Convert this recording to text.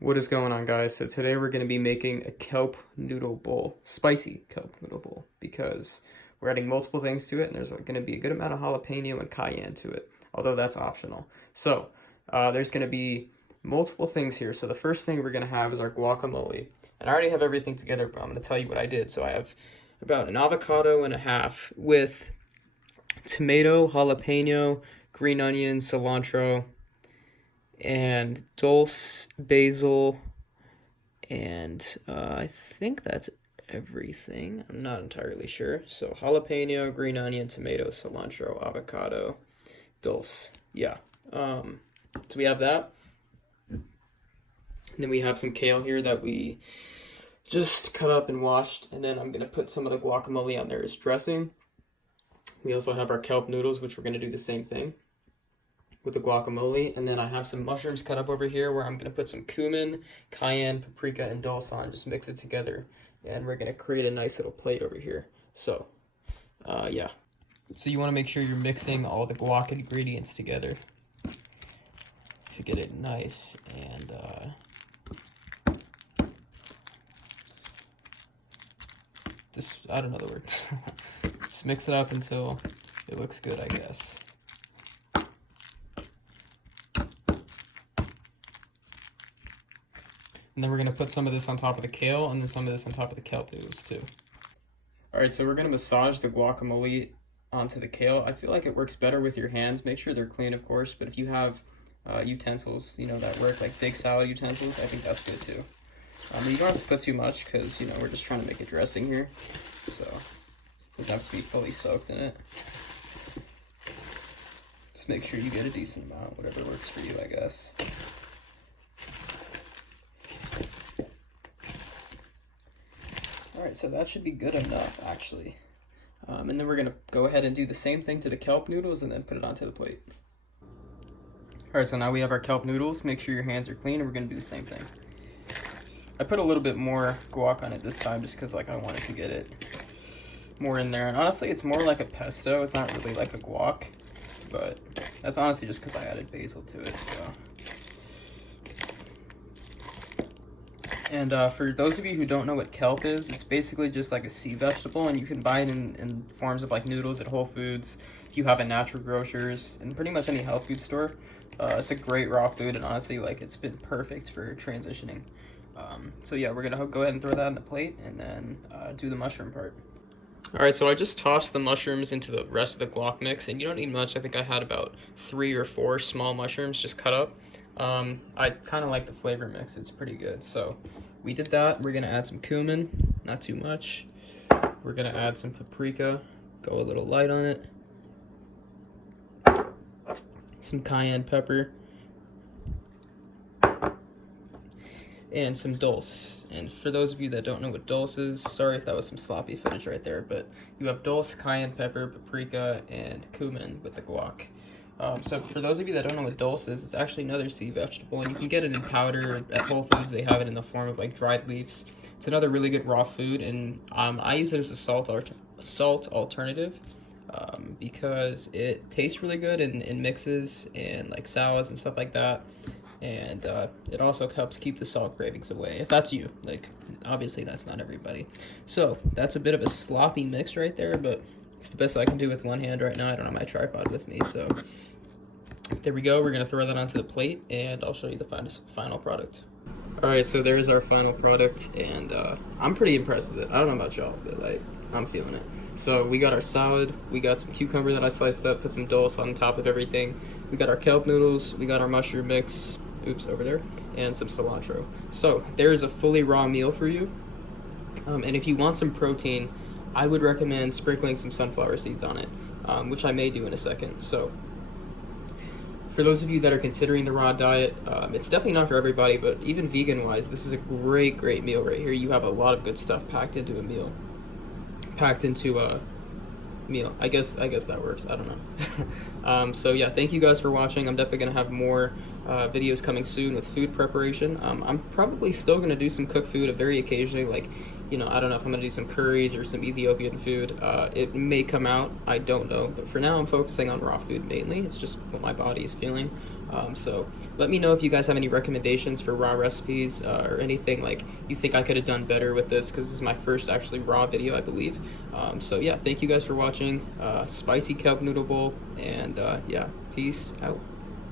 What is going on, guys? So today we're going to be making a kelp noodle bowl, spicy kelp noodle bowl, because we're adding multiple things to it, and there's going to be a good amount of jalapeno and cayenne to it, although that's optional. So there's going to be multiple things here. So the first thing we're going to have is our guacamole, and I already have everything together, but I'm going to tell you what I did. So I have about an avocado and a half with tomato, jalapeno, green onion, cilantro, and dulse, basil, and I think that's everything. I'm not entirely sure. So jalapeno, green onion, tomato, cilantro, avocado, dulse. Yeah. So we have that. And then we have some kale here that we just cut up and washed. And then I'm going to put some of the guacamole on there as dressing. We also have our kelp noodles, which we're going to do the same thing with the guacamole. And then I have some mushrooms cut up over here where I'm going to put some cumin, cayenne, paprika, and dulse on, just mix it together, and we're going to create a nice little plate over here. So yeah, so you want to make sure you're mixing all the guac ingredients together to get it nice and just, I don't know the word. Just mix it up until it looks good, I guess. And then we're going to put some of this on top of the kale, and then some of this on top of the kelp noodles too. Alright, so we're going to massage the guacamole onto the kale. I feel like it works better with your hands. Make sure they're clean, of course, but if you have utensils, that work, like big salad utensils, I think that's good too. You don't have to put too much because, we're just trying to make a dressing here. So, it doesn't have to be fully soaked in it. Just make sure you get a decent amount, whatever works for you, I guess. Alright, so that should be good enough, actually. And then we're going to go ahead and do the same thing to the kelp noodles and then put it onto the plate. Alright, so now we have our kelp noodles. Make sure your hands are clean, and we're going to do the same thing. I put a little bit more guac on it this time just because I wanted to get it more in there. And honestly, it's more like a pesto. It's not really like a guac, but that's honestly just because I added basil to it, so... And for those of you who don't know what kelp is, it's basically just like a sea vegetable, and you can buy it in forms of like noodles at Whole Foods, if you have a Natural Grocers, and pretty much any health food store. It's a great raw food, and honestly, it's been perfect for transitioning. So yeah, we're gonna go ahead and throw that on the plate, and then do the mushroom part. Alright, so I just tossed the mushrooms into the rest of the guac mix, and you don't need much. I think I had about 3 or 4 small mushrooms just cut up. I kind of like the flavor mix. It's pretty good. So we did that. We're going to add some cumin, not too much. We're going to add some paprika, go a little light on it. Some cayenne pepper. And some dulse. And for those of you that don't know what dulse is, sorry if that was some sloppy footage right there, but you have dulse, cayenne pepper, paprika, and cumin with the guac. So for those of you that don't know what dulse is, it's actually another sea vegetable, and you can get it in powder at Whole Foods. They have it in the form of dried leaves. It's another really good raw food, and I use it as a salt alternative because it tastes really good in mixes and salads and stuff like that, and it also helps keep the salt cravings away. If that's you, obviously that's not everybody. So that's a bit of a sloppy mix right there, but it's the best I can do with one hand right now. I don't have my tripod with me, so there we go. We're going to throw that onto the plate, and I'll show you the final product. Alright, so there's our final product, and I'm pretty impressed with it. I don't know about y'all, but I'm feeling it. So we got our salad, we got some cucumber that I sliced up, put some dulse on top of everything. We got our kelp noodles, we got our mushroom mix, oops, over there, and some cilantro. So there's a fully raw meal for you, and if you want some protein, I would recommend sprinkling some sunflower seeds on it, which I may do in a second. So for those of you that are considering the raw diet, it's definitely not for everybody, but even vegan-wise, this is a great meal right here. You have a lot of good stuff packed into a meal. I guess that works. I don't know. So yeah, thank you guys for watching. I'm definitely going to have more videos coming soon with food preparation. I'm probably still going to do some cooked food very occasionally, I don't know if I'm going to do some curries or some Ethiopian food. It may come out, I don't know. But for now, I'm focusing on raw food mainly. It's just what my body is feeling. So let me know if you guys have any recommendations for raw recipes or anything like you think I could have done better with this, because this is my first actually raw video, I believe. So yeah, thank you guys for watching. Spicy kelp noodle bowl, and yeah, peace out.